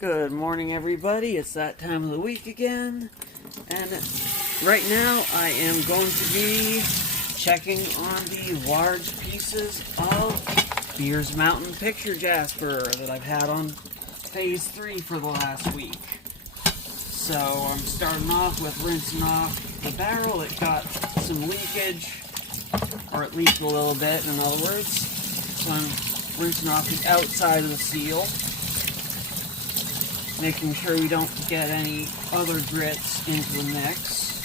Good morning, everybody. It's that time of the week again, and right now I am going to be checking on the large pieces of Beers Mountain Picture Jasper that I've had on phase 3 for the last week. So I'm starting off with rinsing off the barrel. It got some leakage, or at least a little bit, in other words. So I'm rinsing off the outside of the seal, making sure we don't get any other grits into the mix.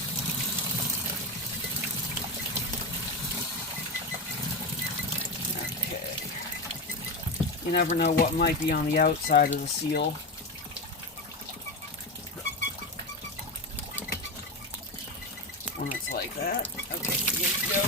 Okay. You never know what might be on the outside of the seal. When it's like that. Okay, here we go.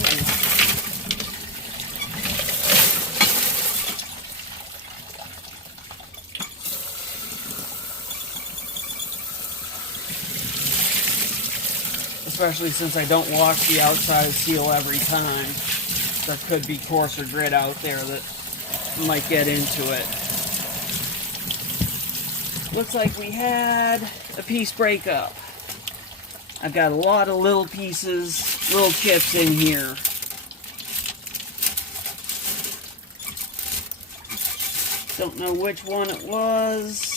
Especially since I don't wash the outside of the seal every time. There could be coarser grit out there that might get into it. Looks like we had a piece break up. I've got a lot of little pieces, little chips in here. Don't know which one it was,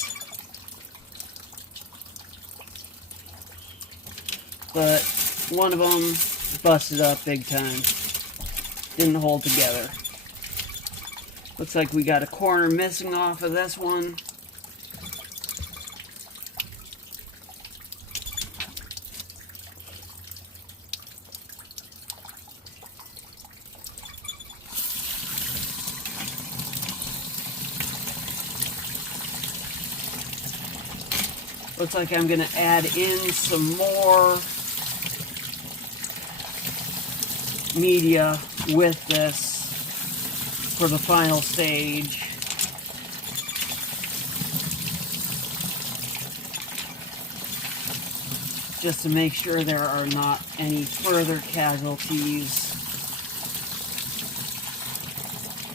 but one of them busted up big time. Didn't hold together. Looks like we got a corner missing off of this one. Looks like I'm going to add in some more media with this for the final stage. Just to make sure there are not any further casualties.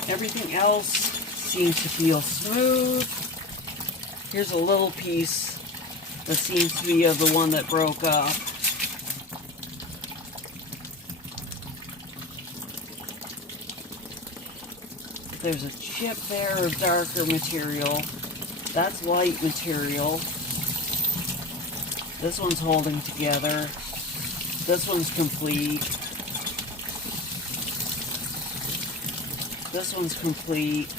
Everything else seems to feel smooth. Here's a little piece that seems to be of the one that broke up. There's a chip there of darker material. That's light material. This one's holding together. This one's complete. This one's complete.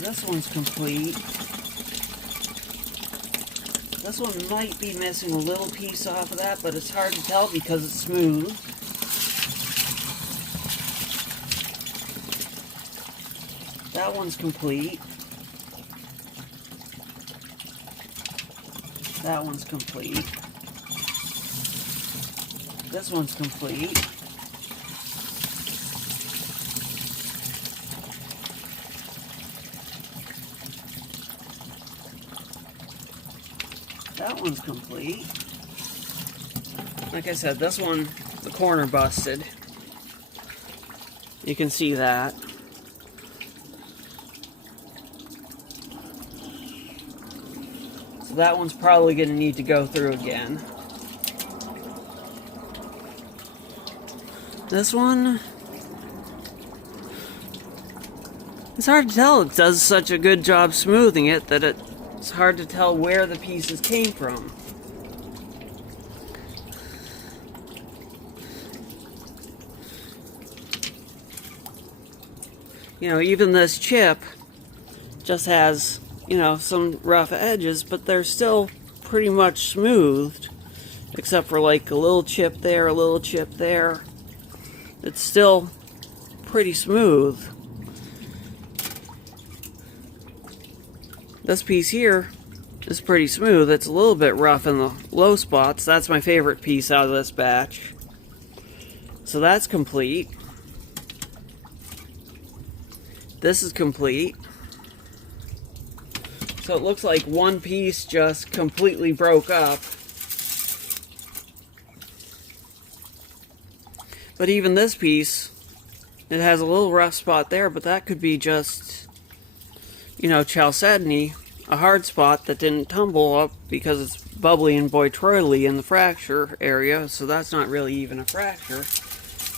This one's complete. This one might be missing a little piece off of that, but it's hard to tell because it's smooth. That one's complete. That one's complete. This one's complete. That one's complete. Like I said, this one, the corner busted. You can see that. So that one's probably going to need to go through again. This one, it's hard to tell. It does such a good job smoothing it that it's hard to tell where the pieces came from. You know, even this chip just has, you know, some rough edges, but they're still pretty much smoothed, except for like a little chip there, a little chip there. It's still pretty smooth. This piece here is pretty smooth. It's a little bit rough in the low spots. That's my favorite piece out of this batch. So that's complete. This is complete. So it looks like one piece just completely broke up. But even this piece it has a little rough spot there, but that could be just, you know, chalcedony, a hard spot that didn't tumble up because it's bubbly and boitroidally in the fracture area, so that's not really even a fracture.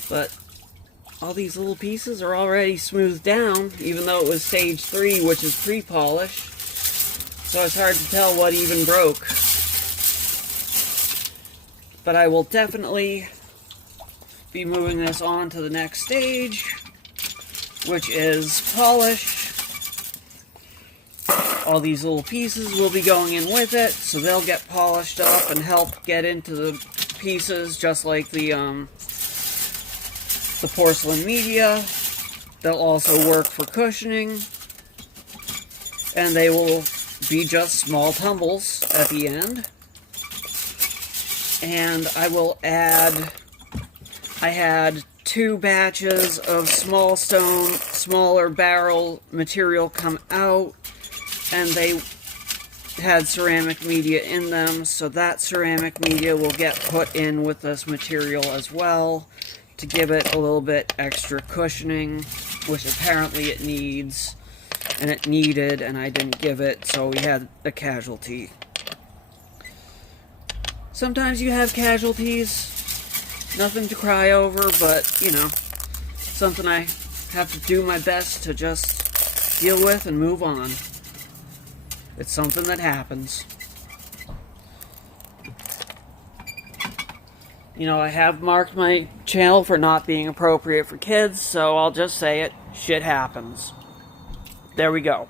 But all these little pieces are already smoothed down, even though it was stage 3, which is pre-polish. So it's hard to tell what even broke. But I will definitely be moving this on to the next stage, which is polish. All these little pieces will be going in with it, so they'll get polished up and help get into the pieces, just like the porcelain media. They'll also work for cushioning, and they will be just small tumbles at the end. And I will add, I had 2 batches of small stone, smaller barrel material come out, and they had ceramic media in them, so that ceramic media will get put in with this material as well to give it a little bit extra cushioning, which apparently it needs, and it needed, and I didn't give it, so we had a casualty. Sometimes you have casualties, nothing to cry over, but, you know, something I have to do my best to just deal with and move on. It's something that happens. You know, I have marked my channel for not being appropriate for kids, so I'll just say it. Shit happens. There we go.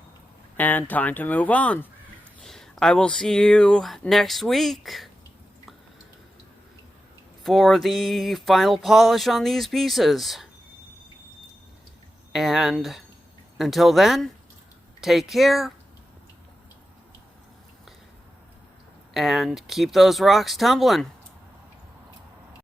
And time to move on. I will see you next week for the final polish on these pieces. And until then, take care. And keep those rocks tumbling.